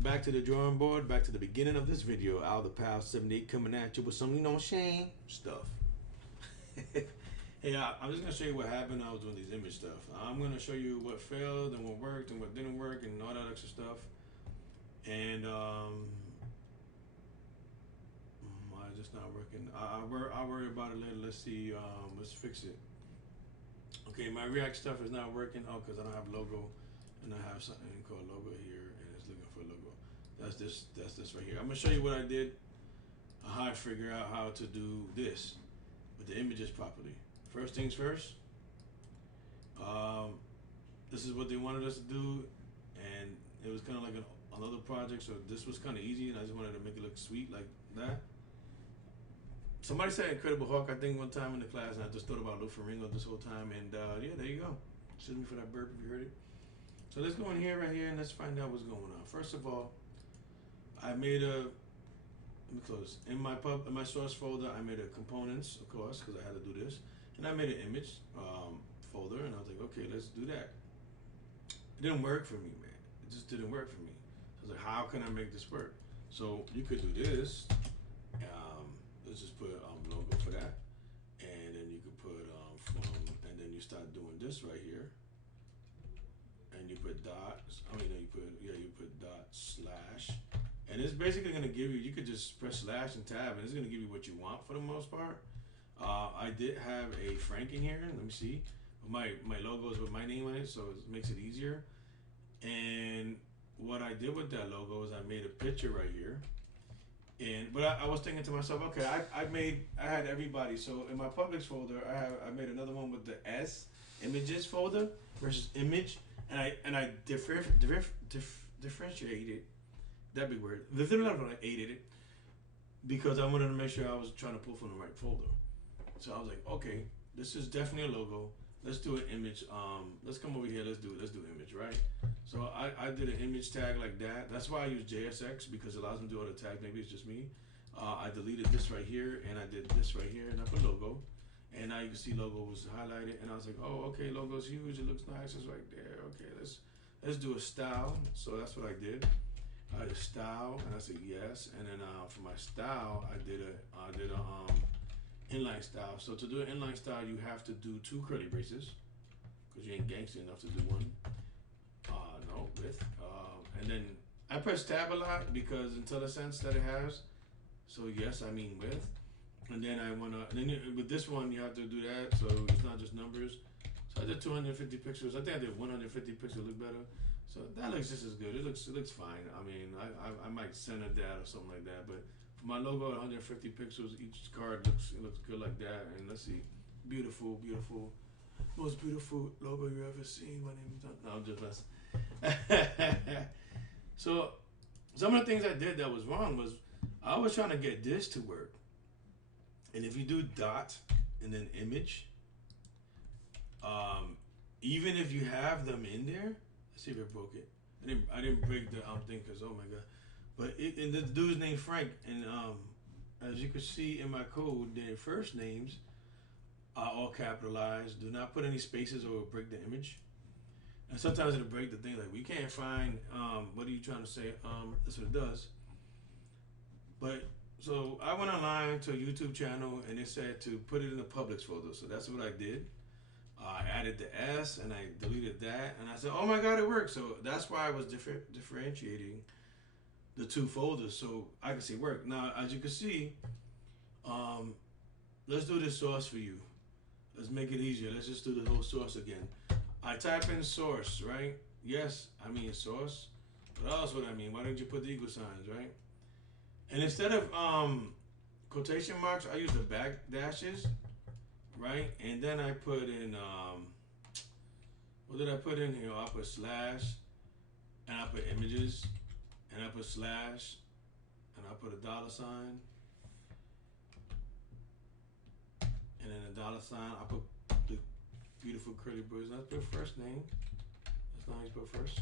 back to the drawing board, back to the beginning of this video. Al the Pal 78 coming at you with some, shame stuff. Hey, I'm just gonna show you what happened. I was doing these image stuff. I'm gonna show you what failed and what worked and what didn't work and all that extra stuff. And why is this not working? I'll worry about it later. Let's see. Let's fix it. Okay, my React stuff is not working. Oh, because I don't have logo, and I have something called logo here, and it's looking for logo. That's this right here. I'm gonna show you what I did, how I figure out how to do this with the images properly. First things first. This is what they wanted us to do, and it was kind of like another project, so this was kind of easy, and I just wanted to make it look sweet like that. Somebody said Incredible Hulk, I think, one time in the class, and I just thought about Lou Ferrigno this whole time, and yeah, there you go. Excuse me for that burp if you heard it. So let's go in here right here, and let's find out what's going on. First of all, I made a, let me close. In my source folder, I made a components, of course, because I had to do this, and I made an image folder, and I was like, okay, let's do that. It didn't work for me, man. It just didn't work for me. So I was like, how can I make this work? So you could do this. Let's just put logo for that, and then you could put from, and then you start doing this right here, and you put dots. You put dot slash, and it's basically gonna give you. You could just press slash and tab, and it's gonna give you what you want for the most part. I did have a frank in here. Let me see. My logo is with my name on it, so it makes it easier. And what I did with that logo is I made a picture right here. But I was thinking to myself, okay, I had everybody. So in my publics folder, I made another one with the S images folder versus image, and I differentiated that big word. I aided it because I wanted to make sure I was trying to pull from the right folder. So I was like, okay, this is definitely a logo. Let's do an image. Let's come over here. Let's do image, right? So I did an image tag like that. That's why I use JSX, because it allows me to do other tags. Maybe it's just me. I deleted this right here, and I did this right here, and I put logo. And now you can see logo was highlighted, and I was like, oh, okay, logo's huge. It looks nice. It's right there. Okay, let's do a style. So that's what I did. I did a style, and I said yes. And then for my style, I did a inline style. So to do an inline style, you have to do 2 curly braces, because you ain't gangster enough to do one. No, width. And then I press tab a lot because until the sense that it has. So yes, I mean width. And then with this one, you have to do that, so it's not just numbers. So I did 250 pixels. I think I did 150 pixels look better. So that looks just as good. It looks fine. I mean, I might center that or something like that, but for my logo at 150 pixels, each card looks good like that. And let's see, beautiful, most beautiful logo you ever seen. My name is no, I'm just messing. So some of the things I did that was wrong was I was trying to get this to work, and if you do dot and then image, even if you have them in there, let's see if I broke it. I didn't break the thing because oh my god. But and the dude's named Frank, and as you can see in my code, their first names are all capitalized. Do not put any spaces or break the image. And sometimes it'll break the thing, like we can't find what are you trying to say? That's what it does. But so I went online to a YouTube channel, and it said to put it in the publics folder. So that's what I did. I added the S, and I deleted that, and I said, oh my god, it worked. So that's why I was differentiating the 2 folders, so I can see work. Now, as you can see, let's do this source for you. Let's make it easier. Let's just do the whole source again. I type in source, right? Yes, I mean source. What else would I mean? Why don't you put the equal signs, right? And instead of quotation marks, I use the back dashes, right? And then I put in, what did I put in here? I put slash, and I put images, and I put slash, and I put a $sign, and then a $sign. I put the beautiful curly braces. I put first name. That's not how you put first.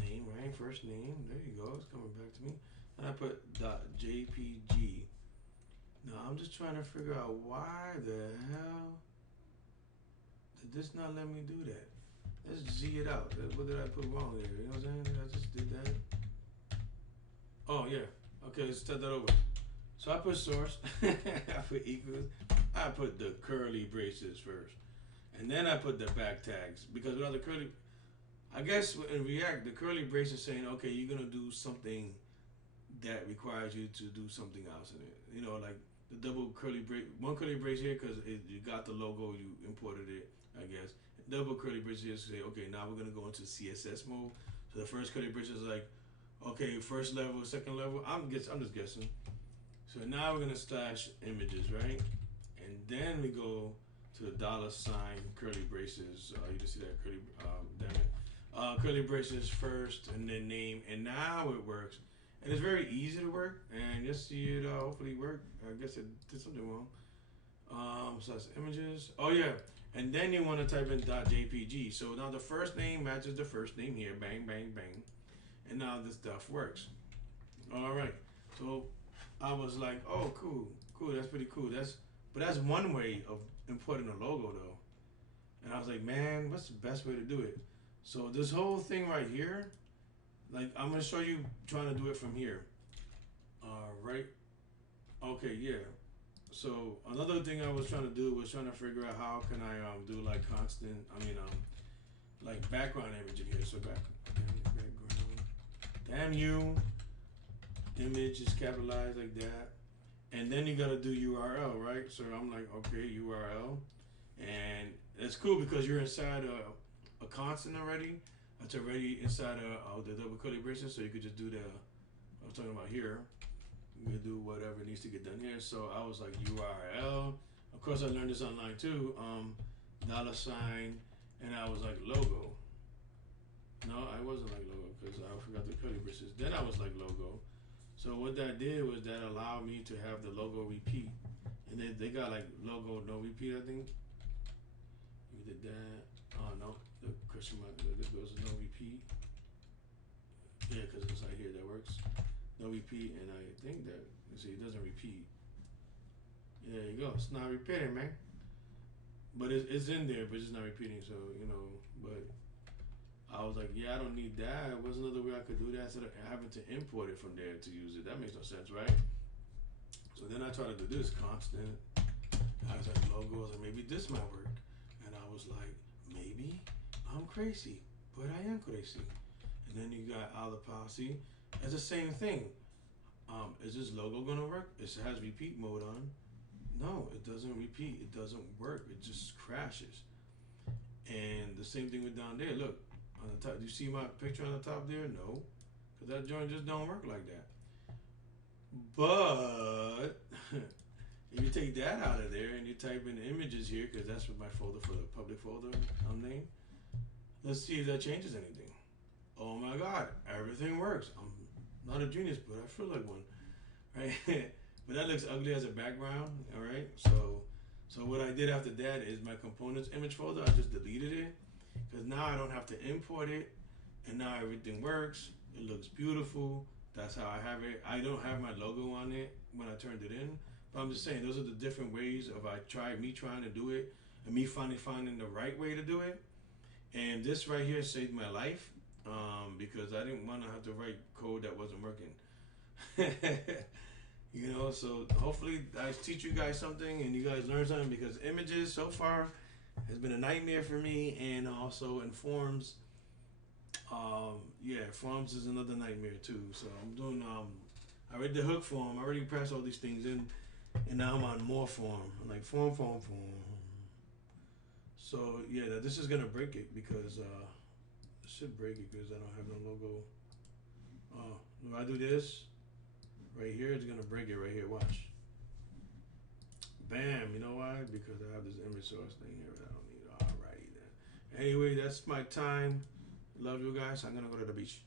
Name, right? First name. There you go. It's coming back to me. And I put .jpg. Now I'm just trying to figure out why the hell Did this not let me do that? Let's Z it out. What did I put wrong there? You know what I'm saying? I just did that. Oh yeah. Okay, let's start that over. So I put source. I put equals. I put the curly braces first, and then I put the back tags because without the curly, I guess in React the curly brace is saying, okay, you're gonna do something that requires you to do something else in it. You know, like the double curly brace, one curly brace here because you got the logo, you imported it, I guess. Double curly brace here to say, okay, now we're gonna go into CSS mode. So the first curly brace is like, okay, first level, second level. I'm just guessing. So now we're gonna slash images, right? And then we go to the $ curly braces. You just see that curly, damn it. Curly braces first, and then name, and now it works. And it's very easy to work, and you'll see it hopefully work. I guess it did something wrong. Slash images. Oh yeah, and then you want to type in .jpg. So now the first name matches the first name here. Bang, bang, bang. And now this stuff works. All right. So I was like, oh, cool, that's pretty cool. But that's one way of importing a logo though. And I was like, man, what's the best way to do it? So this whole thing right here, like I'm gonna show you trying to do it from here. Right? Okay, yeah. So another thing I was trying to do was trying to figure out how can I do like like background image in here. So background. Damn you. Image is capitalized like that, and then you gotta do URL, right? So I'm like, okay, URL, and it's cool because you're inside a constant already. It's already inside of the double curly braces, so you could just do the I was talking about here. You can do whatever needs to get done here. So I was like URL. Of course, I learned this online too. $, and I was like logo. No, I wasn't like logo because I forgot the curly braces. Then I was like logo. So what that did was that allowed me to have the logo repeat. And then they got like logo no repeat, I think. We did that. Oh no, the question mark, this goes to no repeat. Yeah, because it's right here, that works. No repeat, and I think that, you see, it doesn't repeat. Yeah, there you go, it's not repeating, man. But it's in there, but it's not repeating, so, you know, but I was like, yeah, I don't need that. What's another way I could do that instead of having to import it from there to use it? That makes no sense, right? So then I tried to do this constant. I was like, logos, and maybe this might work. And I was like, maybe I'm crazy, but I am crazy. And then you got all the policy. It's the same thing. Is this logo gonna work? It has repeat mode on. No, it doesn't repeat. It doesn't work. It just crashes. And the same thing with down there. Look. On the top, do you see my picture on the top there? No, because that joint just don't work like that. But if you take that out of there and you type in images here, because that's what my folder for the public folder I'm named. Let's see if that changes anything. Oh my God, everything works. I'm not a genius, but I feel like one, right? But that looks ugly as a background. All right, so what I did after that is my components image folder. I just deleted it. Because now I don't have to import it, and now everything works. It looks beautiful. That's how I have it. I don't have my logo on it when I turned it in, but I'm just saying those are the different ways of me trying to do it, and me finding the right way to do it. And this right here saved my life because I didn't want to have to write code that wasn't working. You know, so hopefully I teach you guys something and you guys learn something, because images so far has been a nightmare for me, and also in forms. Forms is another nightmare too. So I'm doing I read the hook form, I already pressed all these things in, and now I'm on more form. I'm like form. So yeah, this is gonna break it because it should break it because I don't have no logo. If I do this right here, it's gonna break it right here. Watch. Bam, you know why? Because I have this image source thing here that I don't need. Alrighty then. Anyway, that's my time. Love you guys. I'm gonna go to the beach.